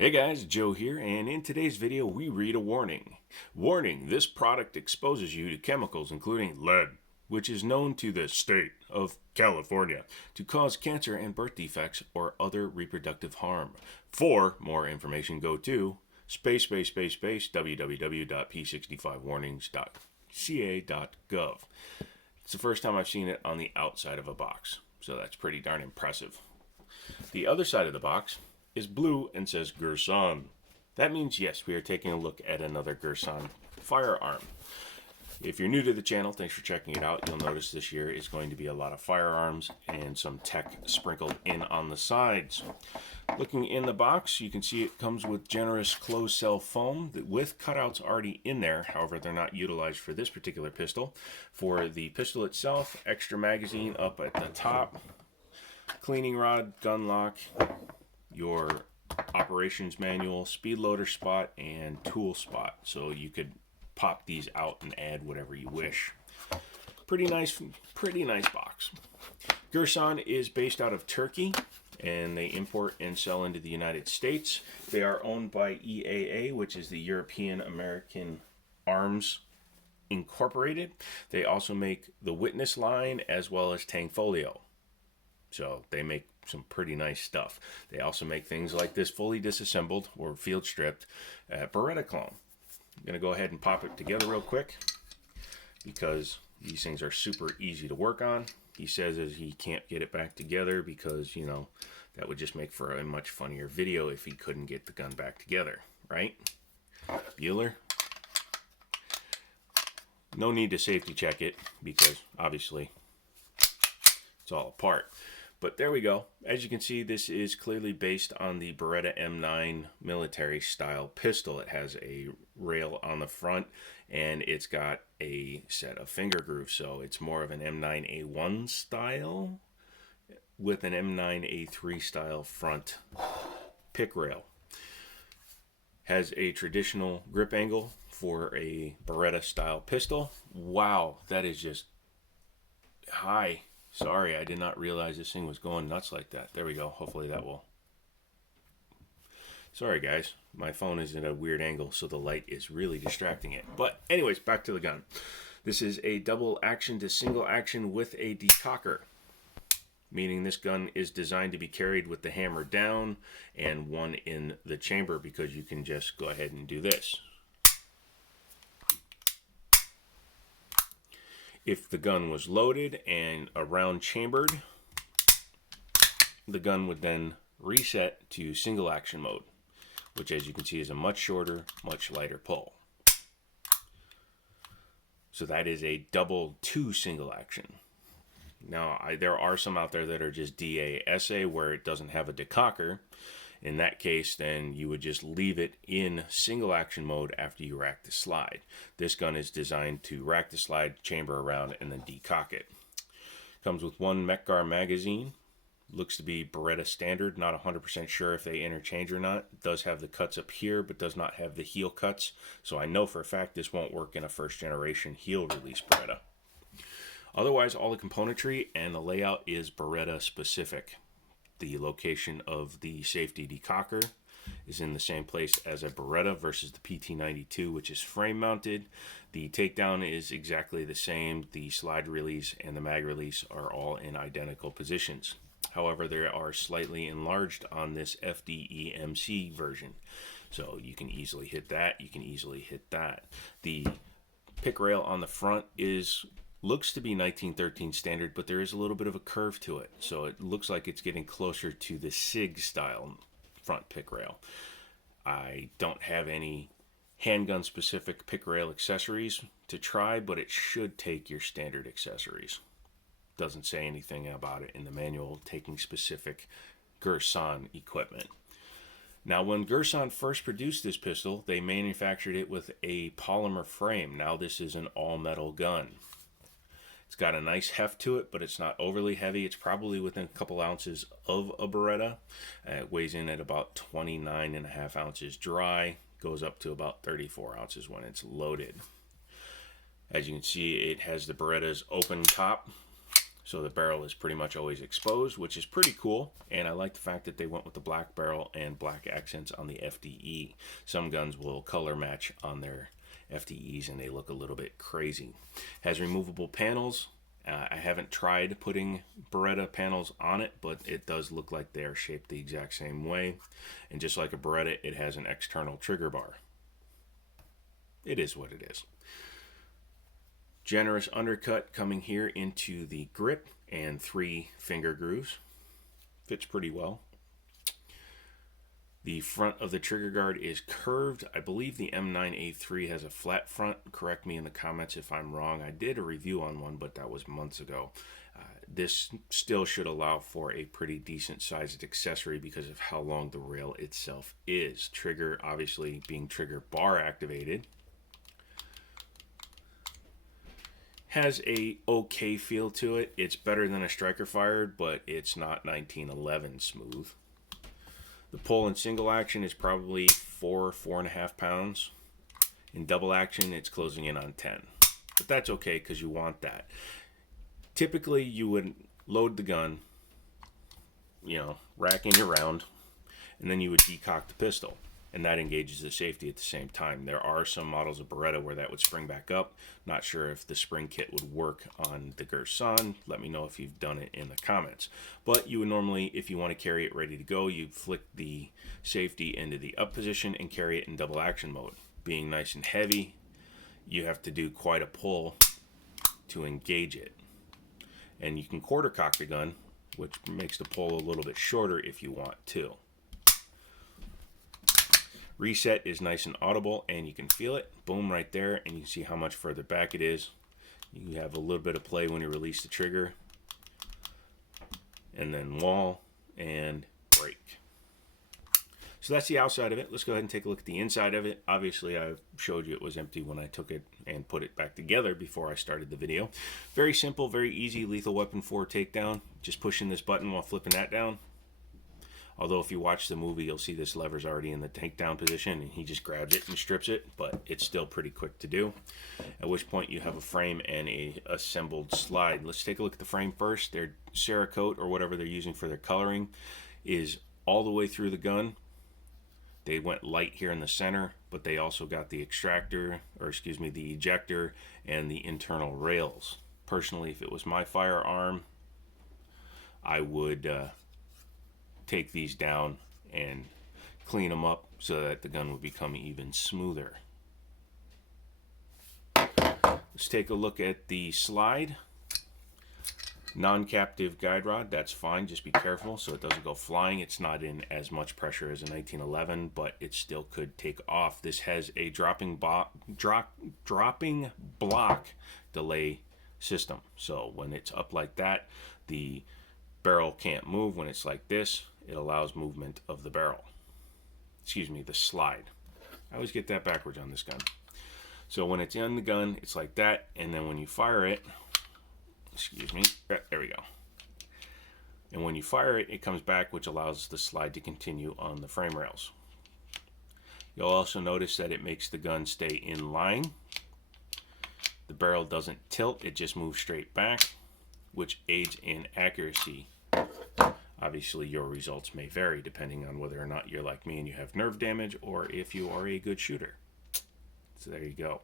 Hey guys, Joe here, and in today's video we read a warning. Warning, this product exposes you to chemicals including lead, which is known to the state of California to cause cancer and birth defects or other reproductive harm. For more information, go to www.p65warnings.ca.gov. It's the first time I've seen it on the outside of a box, so that's pretty darn impressive. The other side of the box is blue and says Girsan. That means yes, we are taking a look at another Girsan firearm. If you're new to the channel, thanks for checking it out. You'll notice this year is going to be a lot of firearms and some tech sprinkled in on the sides. Looking in the box, you can see it comes with generous closed cell foam with cutouts already in there. However, they're not utilized for this particular pistol. For the pistol itself, extra magazine up at the top, cleaning rod, gun lock, your operations manual, speed loader spot, and tool spot, so you could pop these out and add whatever you wish. Pretty nice box. Girsan is based out of Turkey, and they import and sell into the United States. They are owned by EAA, which is the European American Arms Incorporated. They also make the Witness line as well as Tangfolio. So they make some pretty nice stuff. They also make things like this fully disassembled or field stripped Beretta clone. I'm going to go ahead and pop it together real quick because these things are super easy to work on. He says as he can't get it back together because, you know, that would just make for a much funnier video if he couldn't get the gun back together, right? Bueller. No need to safety check it because obviously it's all apart. But there we go. As you can see, this is clearly based on the Beretta M9 military style pistol. It has a rail on the front and it's got a set of finger grooves. So it's more of an M9A1 style with an M9A3 style front pick rail. Has a traditional grip angle for a Beretta style pistol. Wow, that is just high. Sorry, I did not realize this thing was going nuts like that. There we go. Hopefully that will... Sorry, guys. My phone is in a weird angle, so the light is really distracting it. But anyways, back to the gun. This is a double action to single action with a decocker, meaning this gun is designed to be carried with the hammer down and one in the chamber because you can just go ahead and do this. If the gun was loaded and a round chambered, the gun would then reset to single action mode, which as you can see is a much shorter, much lighter pull. So that is a double two single action. Now, there are some out there that are just DASA where it doesn't have a decocker. In that case, then you would just leave it in single action mode after you rack the slide. This gun is designed to rack the slide, chamber around, and then decock it. Comes with one Mekgar magazine. Looks to be Beretta standard. Not 100% sure if they interchange or not. It does have the cuts up here, but does not have the heel cuts. So I know for a fact this won't work in a first generation heel release Beretta. Otherwise, all the componentry and the layout is Beretta specific. The location of the safety decocker is in the same place as a Beretta versus the PT92, which is frame mounted. The takedown is exactly the same. The slide release and the mag release are all in identical positions. However, they are slightly enlarged on this FDE MC version. So you can easily hit that. You can easily hit that. The pick rail on the front looks to be 1913 standard, but there is a little bit of a curve to it. So it looks like it's getting closer to the SIG style front pick rail. I don't have any handgun specific pick rail accessories to try, but it should take your standard accessories. Doesn't say anything about it in the manual taking specific Girsan equipment. Now, when Girsan first produced this pistol, they manufactured it with a polymer frame. Now this is an all-metal gun. It's got a nice heft to it, but it's not overly heavy. It's probably within a couple ounces of a Beretta. It weighs in at about 29.5 ounces dry. Goes up to about 34 ounces when it's loaded. As you can see, it has the Beretta's open top. So the barrel is pretty much always exposed, which is pretty cool. And I like the fact that they went with the black barrel and black accents on the FDE. Some guns will color match on their FDEs and they look a little bit crazy. Has removable panels. I haven't tried putting Beretta panels on it, but it does look like they are shaped the exact same way. And just like a Beretta, it has an external trigger bar. It is what it is. Generous undercut coming here into the grip and 3 finger grooves. Fits pretty well. The front of the trigger guard is curved. I believe the M9A3 has a flat front. Correct me in the comments if I'm wrong. I did a review on one, but that was months ago. This still should allow for a pretty decent sized accessory because of how long the rail itself is. Trigger obviously being trigger bar activated. Has a okay feel to it. It's better than a striker fired, but it's not 1911 smooth. The pull in single action is probably 4.5 pounds. In double action, it's closing in on 10. But that's okay because you want that. Typically, you would load the gun, rack in your round, and then you would decock the pistol. And that engages the safety at the same time. There are some models of Beretta where that would spring back up. Not sure if the spring kit would work on the Girsan. Let me know if you've done it in the comments. But you would normally, if you want to carry it ready to go, you'd flick the safety into the up position and carry it in double action mode. Being nice and heavy, you have to do quite a pull to engage it. And you can quarter cock the gun, which makes the pull a little bit shorter if you want to. Reset is nice and audible and you can feel it. Boom, right there, and you can see how much further back it is. You have a little bit of play when you release the trigger. And then wall and break. So that's the outside of it. Let's go ahead and take a look at the inside of it. Obviously, I showed you it was empty when I took it and put it back together before I started the video. Very simple, very easy Lethal Weapon 4 takedown. Just pushing this button while flipping that down. Although if you watch the movie, you'll see this lever's already in the takedown position and he just grabs it and strips it, but it's still pretty quick to do. At which point you have a frame and a assembled slide. Let's take a look at the frame first. Their Cerakote, or whatever they're using for their coloring, is all the way through the gun. They went light here in the center, but they also got the extractor, or excuse me, the ejector and the internal rails. Personally, if it was my firearm, I would take these down and clean them up so that the gun would become even smoother. Let's take a look at the slide. Non-captive guide rod, that's fine, just be careful so it doesn't go flying. It's not in as much pressure as a 1911, but it still could take off. This has a dropping block delay system, so when it's up like that, the barrel can't move. When it's like this, it allows movement of the barrel. Excuse me, the slide. I always get that backwards on this gun. So when it's in the gun, it's like that, and then when you fire it, excuse me, there we go. And when you fire it, it comes back, which allows the slide to continue on the frame rails. You'll also notice that it makes the gun stay in line. The barrel doesn't tilt, it just moves straight back, which aids in accuracy. Obviously, your results may vary depending on whether or not you're like me and you have nerve damage, or if you are a good shooter. So there you go.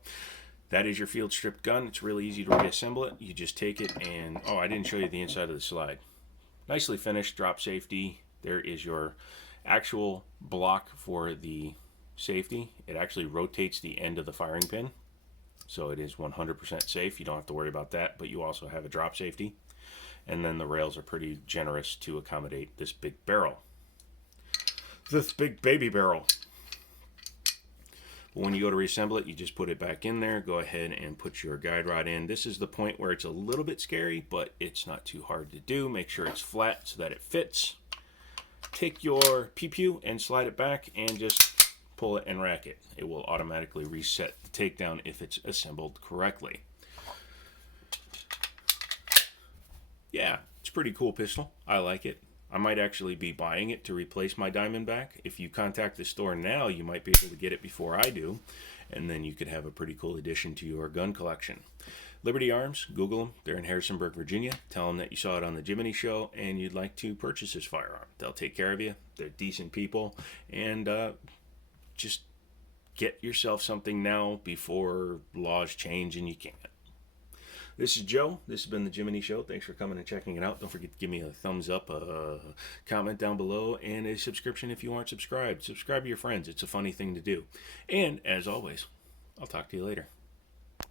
That is your field stripped gun. It's really easy to reassemble it. You just take it and, oh, I didn't show you the inside of the slide. Nicely finished, drop safety. There is your actual block for the safety. It actually rotates the end of the firing pin, so it is 100% safe. You don't have to worry about that, but you also have a drop safety. And then the rails are pretty generous to accommodate this big barrel. This big baby barrel. But when you go to reassemble it, you just put it back in there. Go ahead and put your guide rod in. This is the point where it's a little bit scary, but it's not too hard to do. Make sure it's flat so that it fits. Take your pew and slide it back and just pull it and rack it. It will automatically reset the takedown if it's assembled correctly. Yeah, it's a pretty cool pistol. I like it. I might actually be buying it to replace my Diamondback. If you contact the store now, you might be able to get it before I do, and then you could have a pretty cool addition to your gun collection. Liberty Arms, Google them. They're in Harrisonburg, Virginia. Tell them that you saw it on the Jiminy Show and you'd like to purchase this firearm. They'll take care of you. They're decent people. And just get yourself something now before laws change and you can't. This is Joe. This has been the Jiminy Show. Thanks for coming and checking it out. Don't forget to give me a thumbs up, a comment down below, and a subscription if you aren't subscribed. Subscribe to your friends. It's a funny thing to do. And as always, I'll talk to you later.